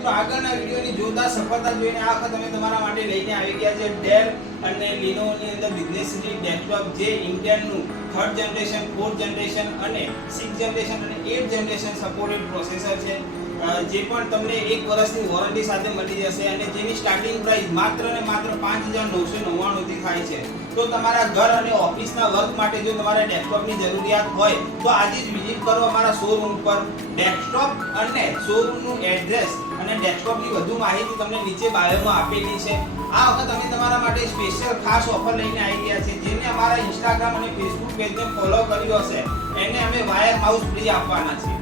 મિત્રો આગળના વિડિયોની જોરદાર સફળતા જોઈને આ વખત અમે તમારા માટે લઈને આવી ગયા છે ડેલ અને લિનોવોની અંદર બિઝનેસ સીટી ડેસ્કટોપ જે ઇન્ટેલનું 3rd જનરેશન 4th જનરેશન અને 6th જનરેશન અને 8th જનરેશન સપોર્ટેડ પ્રોસેસર છે, જે પણ તમને 1 વર્ષની વોરંટી સાથે મળી જશે અને જેની સ્ટાર્ટિંગ પ્રાઇસ માત્ર ને માત્ર 5999 થી થાય છે। તો તમારા ઘર અને ઓફિસના વર્ક માટે જો તમારે ડેસ્કટોપની જરૂરિયાત હોય તો આજે જ વિઝિટ કરો અમારા શોરૂમ પર। ડેસ્કટોપ અને શોરૂમનું એડ્રેસ અને ડેસ્કટોપની વધુ માહિતી તમને નીચે બાયોમાં આપેલી છે। આ વખત અમે તમારા માટે સ્પેશિયલ ખાસ ઓફર લઈને આવી ગયા છે, જેને અમારા ઇન્સ્ટાગ્રામ અને ફેસબુક પેજને ફોલો કર્યો હશે એને અમે વાયર માઉસ ફ્રી આપવાના છે।